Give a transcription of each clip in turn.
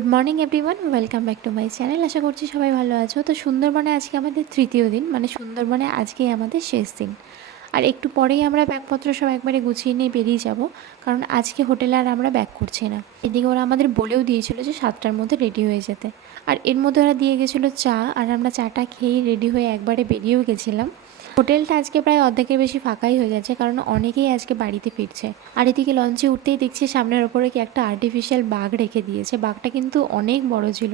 Good morning everyone, welcome back to my channel. আশা করছি সবাই ভালো আছো। তো সুন্দরবনে আজকে আমাদের তৃতীয় দিন, মানে সুন্দরবনে আজকেই আমাদের শেষ দিন। আর একটু পরেই আমরা ব্যাগপত্র সব একবারে গুছিয়ে নিয়ে বেরিয়ে যাব, কারণ আজকে হোটেলে আর আমরা ব্যাক করছি না। এদিকে ওরা আমাদের বলেও দিয়েছিল যে 7টার মধ্যে রেডি হয়ে যেতে। আর এর মধ্যে ওরা দিয়ে গেছিলো চা, আর আমরা চাটা খেয়েই রেডি হয়ে একবারে বেরিয়েও গেছিলাম। হোটেলটা আজকে প্রায় অর্ধেকের বেশি ফাঁকাই হয়ে যাচ্ছে, কারণ অনেকেই আজকে বাড়িতে ফিরছে। আর এদিকে লঞ্চে উঠতেই দেখছি সামনের ওপরে কি একটা আর্টিফিশিয়াল বাঘ রেখে দিয়েছে। বাঘটা কিন্তু অনেক বড় ছিল।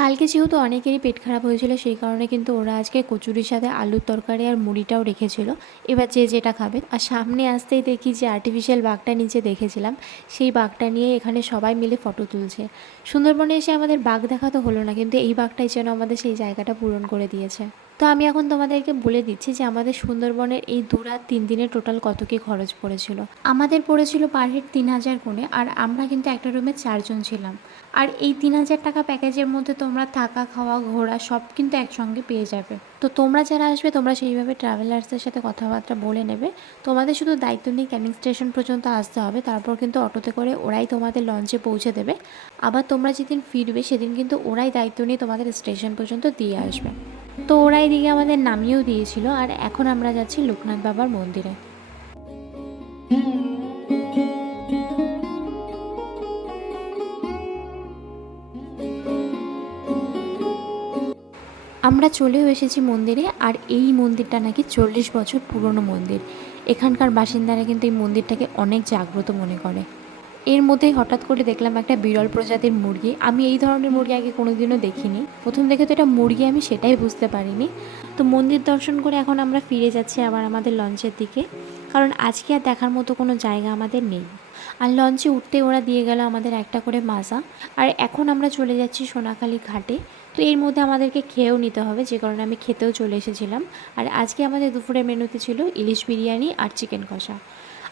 কালকে যেহেতু অনেকেরই পেট খারাপ হয়েছিল, সেই কারণে কিন্তু ওরা আজকে কচুরির সাথে আলুর তরকারি আর মুড়িটাও রেখেছিল। এবার যে যেটা খাবে। আর সামনে আসতেই দেখি যে আর্টিফিশিয়াল বাঘটা নিচে দেখেছিলাম, সেই বাঘটা নিয়ে এখানে সবাই মিলে ফটো তুলছে। সুন্দরবনে এসে আমাদের বাঘ দেখা তো হলো না, কিন্তু এই বাঘটাই যেন আমাদের সেই জায়গাটা পূরণ করে দিয়েছে। তো আমি এখন তোমাদেরকে বলে দিচ্ছি যে আমাদের সুন্দরবনের এই 2 রাত 3 দিনের টোটাল কত কী খরচ পড়েছিল। আমাদের পড়েছিল পার হেড 3,000 করে, আর আমরা কিন্তু একটা রুমে 4 জন ছিলাম। আর এই 3,000 টাকা প্যাকেজের মধ্যে তোমরা থাকা, খাওয়া, ঘোরা সব কিন্তু একসঙ্গে পেয়ে যাবে। তো তোমরা যারা আসবে তোমরা সেইভাবে ট্রাভেলার্সদের সাথে কথাবার্তা বলে নেবে। তোমাদের শুধু দায়িত্ব নিয়ে ক্যানিং স্টেশন পর্যন্ত আসতে হবে, তারপর কিন্তু অটোতে করে ওরাই তোমাদের লঞ্চে পৌঁছে দেবে। আবার তোমরা যেদিন ফিরবে সেদিন কিন্তু ওরাই দায়িত্ব নিয়ে তোমাদের স্টেশন পর্যন্ত দিয়ে আসবে। তো ওরা এদিকে আমাদের নামিয়েও দিয়েছিল। আর এখন আমরা যাচ্ছি লোকনাথ বাবার মন্দিরে। আমরা চলেও এসেছি মন্দিরে। আর এই মন্দিরটা নাকি 40 বছর পুরনো মন্দির। এখানকার বাসিন্দারা কিন্তু এই মন্দিরটাকে অনেক জাগ্রত মনে করে। এর মধ্যেই হঠাৎ করে দেখলাম একটা বিরল প্রজাতির মুরগি। আমি এই ধরনের মুরগি আগে কোনোদিনও দেখিনি। প্রথম দেখে তো এটা মুরগি আমি সেটাই বুঝতে পারিনি। তো মন্দির দর্শন করে এখন আমরা ফিরে যাচ্ছি আবার আমাদের লঞ্চের দিকে, কারণ আজকে আর দেখার মতো কোনো জায়গা আমাদের নেই। আর লঞ্চে উঠতে ওরা দিয়ে গেল আমাদের একটা করে মাজা। আর এখন আমরা চলে যাচ্ছি সোনাখালি ঘাটে। তো এর মধ্যে আমাদেরকে খেয়েও নিতে হবে, যে কারণে আমি খেতেও চলে এসেছিলাম। আর আজকে আমাদের দুপুরের মেনুতে ছিল ইলিশ বিরিয়ানি আর চিকেন কষা।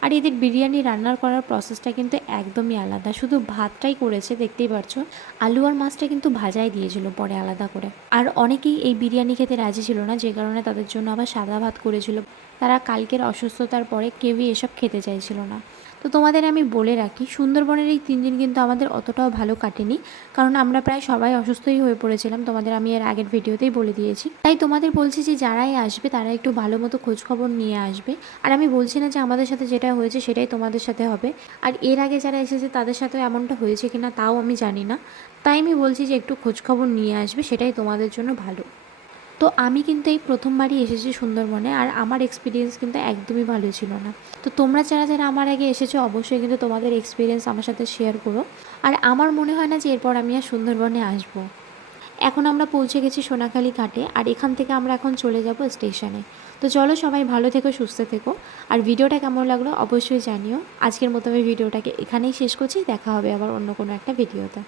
আর এদের বিরিয়ানি রান্নার করার প্রসেসটা কিন্তু একদমই আলাদা। শুধু ভাতটাই করেছে, দেখতেই পারছো। আলু আর মাছটা কিন্তু ভাজাই দিয়েছিল পরে আলাদা করে। আর অনেকেই এই বিরিয়ানি খেতে রাজি ছিল না, যে কারণে তাদের জন্য আবার সাদা ভাত করেছিল। তারা কালকের অসুস্থতার পরে কেউই এসব খেতে চাইছিল না। তো তোমাদের আমি বলে রাখি, সুন্দরবনের এই 3 দিন কিন্তু আমাদের অতটাও ভালো কাটেনি, কারণ আমরা প্রায় সবাই অসুস্থই হয়ে পড়েছিলাম। তোমাদের আমি এর আগের ভিডিওতেই বলে দিয়েছি। তাই তোমাদের বলছি যে যারাই আসবে তারা একটু ভালো মতো খোঁজখবর নিয়ে আসবে। আর আমি বলছি না যে আমাদের সাথে যেটা হয়েছে সেটাই তোমাদের সাথে হবে। আর এর আগে যারা এসেছে তাদের সাথেও এমনটা হয়েছে কিনা তাও আমি জানি না। তাই আমি বলছি যে একটু খোঁজখবর নিয়ে আসবে, সেটাই তোমাদের জন্য ভালো। তো আমি কিন্তু এই প্রথমবারই এসেছি সুন্দরবনে, আর আমার এক্সপিরিয়েন্স কিন্তু একদমই ভালো ছিল না। তো তোমরা যারা যারা আমার আগে এসেছো অবশ্যই কিন্তু তোমাদের এক্সপিরিয়েন্স আমার সাথে শেয়ার করো। আর আমার মনে হয় না যে এরপর আমি আর সুন্দরবনে আসবো। এখন আমরা পৌঁছে গেছি সোনাখালি ঘাটে, আর এখান থেকে আমরা এখন চলে যাব স্টেশনে। তো চলো, সবাই ভালো থেকো, সুস্থ থেকো। আর ভিডিওটা কেমন লাগলো অবশ্যই জানিও। আজকের মতো আমি ভিডিওটাকে এখানেই শেষ করছি। দেখা হবে আবার অন্য কোনো একটা ভিডিওতে।